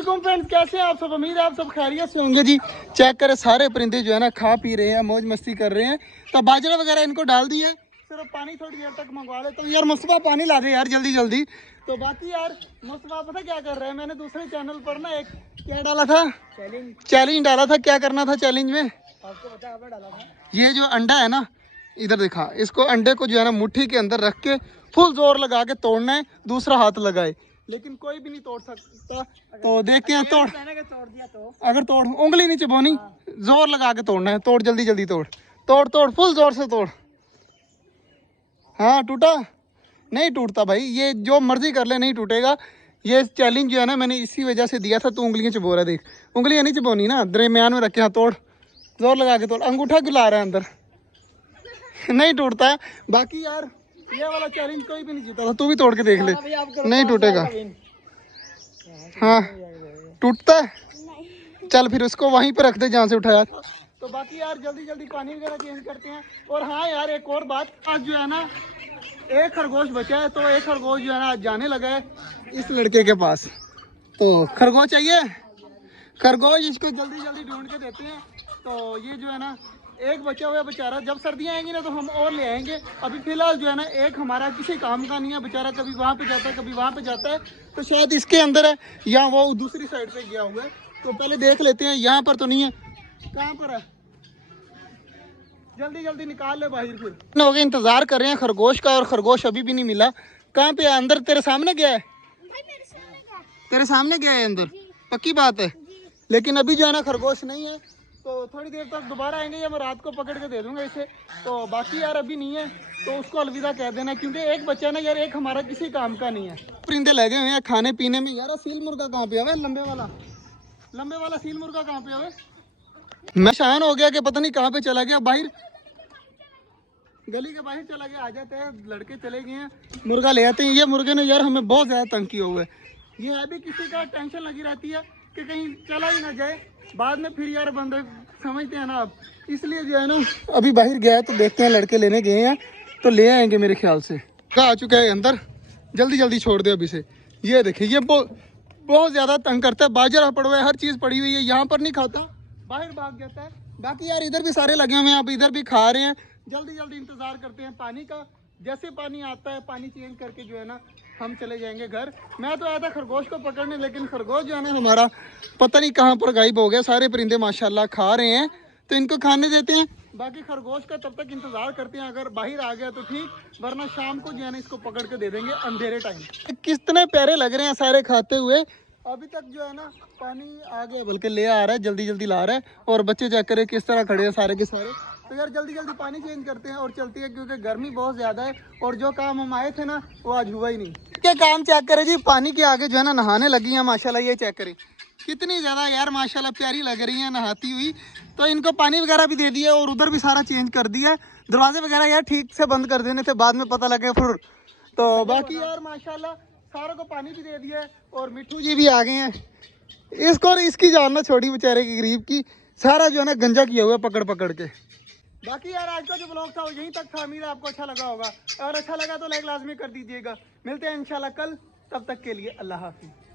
Friends, कैसे हैं आप सब? उम्मीद है आप सब खैरियत से होंगे जी। चेक करें, सारे परिंदे जो है ना खा पी रहे हैं, मौज मस्ती कर रहे हैं। तो बाजरा वगैरह इनको डाल दिया है, सिर्फ पानी थोड़ी देर तक मंगवा लेता हूँ। यार मुस्तफा पानी ला दे यार जल्दी जल्दी। तो बाकी यार मुस्तफा पता क्या कर रहे हैं, मैंने दूसरे चैनल पर ना एक क्या डाला था, चैलेंज डाला था। क्या करना था चैलेंज में, आपको पता है? डाला था ये जो अंडा है ना, इधर दिखा, इसको अंडे को जो है ना मुट्ठी के अंदर रख के फुल जोर लगा के तोड़ना है, दूसरा हाथ लगाए, लेकिन कोई भी नहीं तोड़ सकता। तो देखते हैं, तोड़ दिया तो अगर तोड़, उंगली नहीं चबानी, जोर लगा के तोड़ना है। तोड़ जल्दी जल्दी, तोड़ तोड़ तोड़, फुल जोर से तोड़। हाँ टूटा? नहीं टूटता भाई, ये जो मर्जी कर ले नहीं टूटेगा। ये चैलेंज जो है ना मैंने इसी वजह से दिया था। तू उंगलियां चबो रहा है, देख उंगलियां नहीं चबोनी ना, दरमियान में रखे। हाँ तोड़, जोर लगा के तोड़। अंगूठा क्यों ला रहा है अंदर? नहीं टूटता है। बाकी यार ये वाला चैलेंज कोई भी नहीं जीता था, तू भी तोड़ के देख ले, नहीं टूटेगा। हाँ टूटता है, चल फिर उसको वहीं पे रख दे जहाँ से उठाया था। तो बाकी यार जल्दी जल्दी पानी वगैरह चेंज करते हैं। और हाँ यार एक और बात, आज जो है ना एक खरगोश बचा है, तो एक खरगोश जो है ना आज जाने लगा है इस लड़के के पास। तो खरगोश चाहिए, खरगोश इसको जल्दी जल्दी ढूंढ के देते हैं। तो ये जो है ना एक बचा हुआ बेचारा, जब सर्दियाँ आएंगी ना तो हम और ले आएंगे। अभी फिलहाल जो है ना एक हमारा किसी काम का नहीं है बेचारा, कभी वहाँ पे जाता है कभी वहाँ पे जाता है। तो शायद इसके अंदर है या वो दूसरी साइड पे गया हुआ है। तो पहले देख लेते हैं, यहाँ पर तो नहीं है, कहाँ पर है, जल्दी जल्दी निकाल ले बाहर। फिर हो गए, इंतजार कर रहे हैं खरगोश का, और खरगोश अभी भी नहीं मिला। कहाँ पे है? अंदर तेरे सामने गया है? तेरे सामने गया है अंदर, पक्की बात है? लेकिन अभी जो है ना खरगोश नहीं है, तो थोड़ी देर तक दोबारा आएंगे या मैं रात को पकड़ के दे दूंगा इसे। तो बाकी यार अभी नहीं है तो उसको अलविदा कह देना, क्योंकि एक बच्चा ना यार एक हमारा किसी काम का नहीं है। परिंदे लगे हुए हैं खाने पीने में। यार सील मुर्गा कहाँ पे है? लंबे वाला सील मुर्गा कहाँ पे है? मैं शान हो गया कि पता नहीं कहाँ पे चला गया, बाहर गली के बाहर चला गया। आ जाते हैं लड़के, चले गए हैं, मुर्गा ले आते हैं। ये मुर्गे ने यार हमें बहुत ज्यादा तंग किया हुआ है। ये अभी किसी का टेंशन लगी रहती है कि कहीं चला ही ना जाए, बाद में फिर यार बंदे समझते हैं ना आप, इसलिए जो है ना अभी बाहर गया है। तो देखते हैं, लड़के लेने गए हैं तो ले आएंगे मेरे ख्याल से। आ चुका है अंदर, जल्दी जल्दी छोड़ दे अभी से। ये देखिए ये बहुत ज्यादा तंग करता है, बाजरा पड़ा हुआ है, हर चीज पड़ी हुई है, यहाँ पर नहीं खाता, बाहर भाग जाता है। बाकी यार इधर भी सारे लगे हुए हैं, अब इधर भी खा रहे हैं। जल्दी जल्दी इंतजार करते हैं पानी का, जैसे पानी आता है पानी चेंज करके जो है ना हम चले जाएंगे घर। मैं तो आया था खरगोश को पकड़ने, लेकिन खरगोश जो है ना हमारा पता नहीं कहाँ पर गायब हो गया। सारे परिंदे माशाल्लाह खा रहे हैं, तो इनको खाने देते हैं। बाकी खरगोश का तब तक इंतजार करते हैं, अगर बाहर आ गया तो ठीक, वरना शाम को जो है ना इसको पकड़ के दे देंगे अंधेरे टाइम। कितने प्यारे लग रहे हैं सारे खाते हुए। अभी तक जो है ना पानी आ गया, बल्कि ले आ रहा है, जल्दी जल्दी ला रहा है। और बच्चे चेक करें किस तरह खड़े हैं सारे के सारे। तो यार जल्दी जल्दी पानी चेंज करते हैं और चलती है, क्योंकि गर्मी बहुत ज़्यादा है और जो काम हम आए थे ना वो आज हुआ ही नहीं। क्या काम चेक करें जी, पानी के आगे जो है ना नहाने लगी हैं माशाल्लाह। ये चेक करें कितनी ज़्यादा यार माशाल्लाह प्यारी लग रही है नहाती हुई। तो इनको पानी वगैरह भी दे दिया और उधर भी सारा चेंज कर दिया। दरवाजे वगैरह यार ठीक से बंद कर देने थे, बाद में पता लगे फिर। तो बाकी यार माशाल्लाह सारों को पानी भी दे दिया है। और मिठू जी भी आ गए हैं, इसको और इसकी जान ना छोड़ी बेचारे की, गरीब की। सारा जो है ना गंजा किया हुआ है पकड़ पकड़ के। बाकी यार आज का जो ब्लॉग था वो यहीं तक था, उम्मीद है आपको अच्छा लगा होगा। और अच्छा लगा तो लाइक लाजमी कर दीजिएगा। मिलते हैं इंशाल्लाह कल, तब तक के लिए अल्लाह हाफिज़।